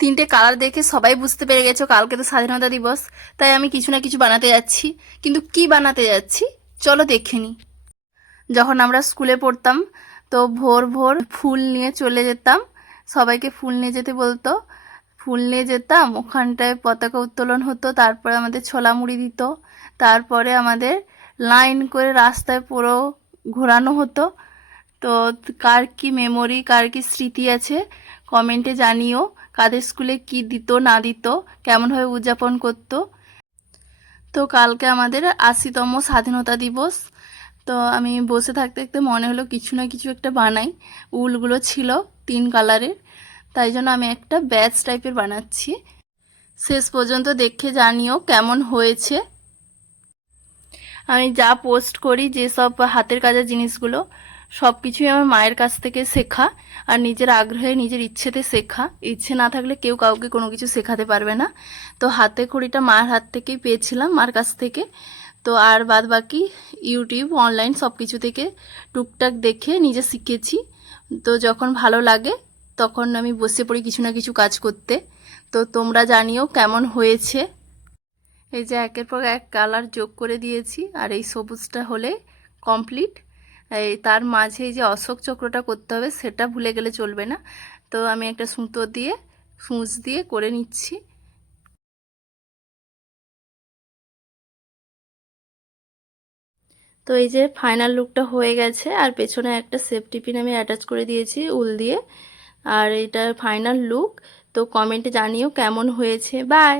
তিনটে কালার দেখে সবাই বুঝতে পেরে গেছো কালকে তো স্বাধীনতা দিবস, তাই আমি কিছু না কিছু বানাতে যাচ্ছি। কিন্তু কি বানাতে যাচ্ছি চলো দেখে নিই। যখন আমরা স্কুলে পড়তাম তো ভোর ভোর ফুল নিয়ে চলে যেতাম, সবাইকে ফুল নিয়ে যেতে বলতো, ফুল নিয়ে যেতাম, ওখানটায় পতাকা উত্তোলন হতো, তারপরে আমাদের ছোলা মুড়ি দিত, তারপরে আমাদের লাইন করে রাস্তায় পুরো ঘোরানো হতো। তো কার কি মেমোরি, কার কি স্মৃতি আছে কমেন্টে জানিও, কাদের স্কুলে কি দিত না দিত, কেমনভাবে উদযাপন করতো। তো কালকে আমাদের ৮০তম স্বাধীনতা দিবস। তো আমি বসে থাকতে থাকতে মনে হলো কিছু না কিছু একটা বানাই। উলগুলো ছিল ৩ কালারের, তাই জন্য আমি একটা ব্যাচ টাইপের বানাচ্ছি। শেষ পর্যন্ত দেখে জানিও কেমন হয়েছে। আমি যা পোস্ট করি, যেসব হাতের কাজের জিনিসগুলো, সব কিছুই আমার মায়ের কাছ থেকে শেখা, আর নিজের আগ্রহে নিজের ইচ্ছেতে শেখা। ইচ্ছে না থাকলে কেউ কাউকে কোনো কিছু শেখাতে পারবে না। তো হাতে খড়িটা মার হাত থেকেই পেয়েছিলাম, মার কাছ থেকে। তো আর বাদ বাকি ইউটিউব অনলাইন সব কিছু থেকে টুকটাক দেখে নিজে শিখেছি। তো যখন ভালো লাগে তখন আমি বসে পড়ি কিছু না কিছু কাজ করতে। তো তোমরা জানিও কেমন হয়েছে। এই যে একের পর এক কালার যোগ করে দিয়েছি, আর এই সবুজটা হলে কমপ্লিট। এই তার মাঝে এই যে অশোক চক্রটা করতে হবে, সেটা ভুলে গেলে চলবে না। তো আমি একটা সুতো দিয়ে সূচ দিয়ে করে নিচ্ছি। তো এই যে ফাইনাল লুকটা হয়ে গেছে, আর পেছনে একটা সেফটি পিন আমি অ্যাটাচ করে দিয়েছি উল দিয়ে। আর এটা ফাইনাল লুক। তো কমেন্টে জানিও কেমন হয়েছে। বাই।